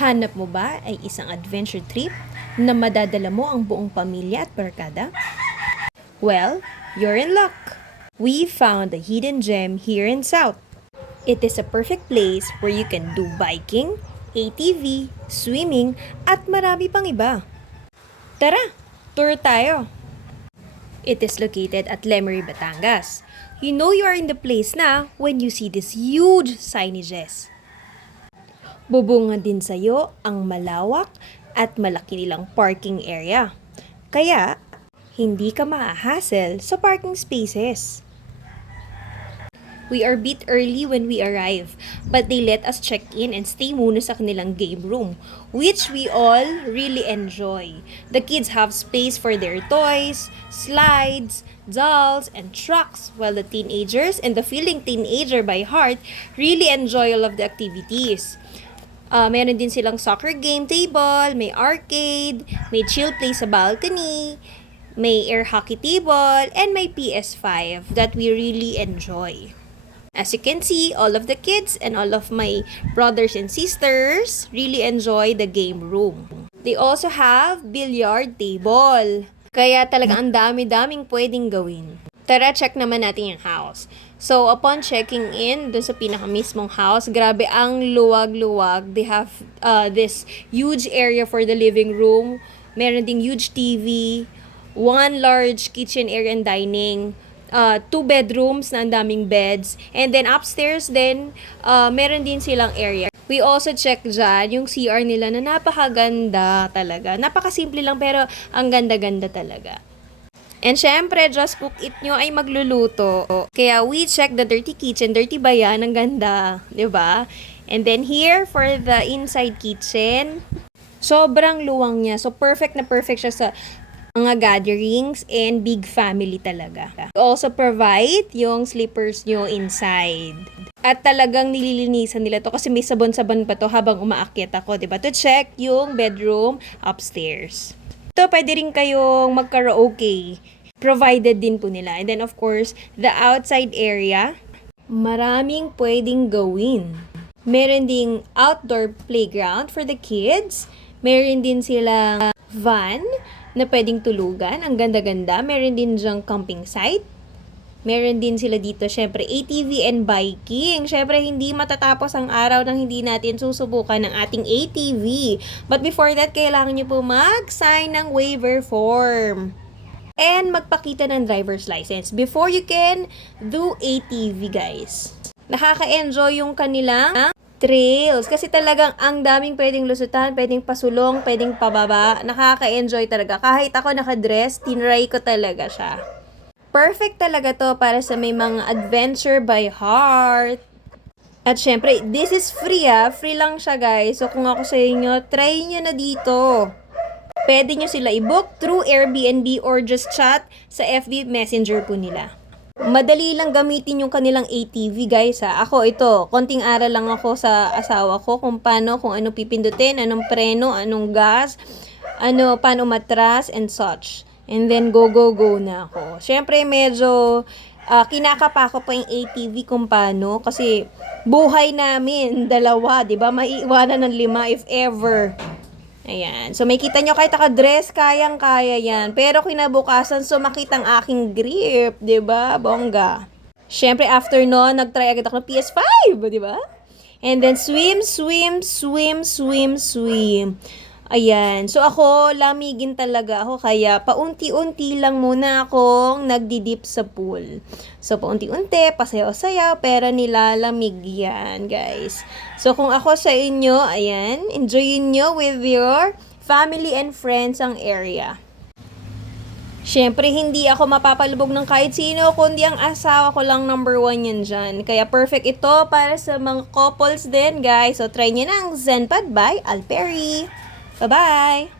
Hanap mo ba ay isang adventure trip na madadala mo ang buong pamilya at barkada? Well, you're in luck! We found a hidden gem here in South. It is a perfect place where you can do biking, ATV, swimming, at marami pang iba. Tara, tour tayo! It is located at Lemery, Batangas. You know you are in the place na when you see this huge signages. Bubungan din sa'yo ang malawak at malaki nilang parking area. Kaya, hindi ka ma-hassle sa parking spaces. We are bit early when we arrive, but they let us check in and stay muna sa kanilang game room, which we all really enjoy. The kids have space for their toys, slides, dolls, and trucks, while the teenagers and the feeling teenager by heart really enjoy all of the activities. Meron din silang soccer game table, may arcade, may chill play sa balcony, may air hockey table, and may PS5 that we really enjoy. As you can see, all of the kids and all of my brothers and sisters really enjoy the game room. They also have billiard table. Kaya talaga ang dami-daming pwedeng gawin. Tara, check naman natin yung house. So, upon checking in dun sa pinakamismong house, grabe ang luwag-luwag. They have this huge area for the living room. Meron ding huge TV, one large kitchen area and dining, 2 bedrooms na ang daming beds. And then upstairs din, meron din silang area. We also check dyan yung CR nila na napakaganda talaga. Napakasimple lang pero ang ganda-ganda talaga. And syempre, just cook it nyo ay magluluto. Kaya we check the dirty kitchen. Dirty ba yan? Ang ganda. 'Di ba? And then here, for the inside kitchen, sobrang luwang niya. So, perfect na perfect siya sa mga gatherings and big family talaga. We also provide yung slippers nyo inside. At talagang nililinisan nila to kasi may sabon-sabon pa to habang umaakyat ako, 'di ba? To check yung bedroom upstairs. Ito, pwede rin kayong mag-karaoke. Provided din po nila. And then, of course, the outside area, maraming pwedeng gawin. Meron ding outdoor playground for the kids. Meron din sila van na pwedeng tulugan. Ang ganda-ganda. Meron din dyang camping site. Meron din sila dito, syempre, ATV and biking. Syempre, hindi matatapos ang araw nang hindi natin susubukan ng ating ATV. But before that, kailangan nyo po mag-sign ng waiver form. And magpakita ng driver's license before you can do ATV, guys. Nakaka-enjoy yung kanilang trails. Kasi talagang ang daming pwedeng lusutan, pwedeng pasulong, pwedeng pababa. Nakaka-enjoy talaga. Kahit ako nakadress, tinry ko talaga siya. Perfect talaga to para sa may mga adventure by heart. At syempre, this is free Free lang siya, guys. So kung ako sa inyo, try nyo na dito. Pwede nyo sila i-book through Airbnb or just chat sa FB Messenger po nila. Madali lang gamitin yung kanilang ATV, guys Ako ito, konting aral lang ako sa asawa ko kung ano pipindutin, anong preno, anong gas, paano matras and such. And then, go na ako. Siyempre, medyo kinakapa ko pa yung ATV kung paano. Kasi, buhay namin, 2, diba? Maiiwanan ng 5 if ever. Ayan. So, may kita nyo kahit nakadress, kayang-kaya yan. Pero, kinabukasan, sumakit ang aking grip. Diba? Bongga. Siyempre, after nun, nag-try agad ako ng PS5. Diba? And then, swim. Ayan. So, ako, lamigin talaga ako. Kaya, paunti-unti lang muna akong nagdidip sa pool. So, paunti-unti, pasayaw-sayaw, pero nilalamig yan, guys. So, kung ako sa inyo, ayan, enjoyin nyo with your family and friends ang area. Siyempre, hindi ako mapapalubog ng kahit sino, kundi ang asawa ko lang number 1 yan dyan. Kaya, perfect ito para sa mga couples din, guys. So, try nyo na ang Zenpad by Alperi. Bye-bye!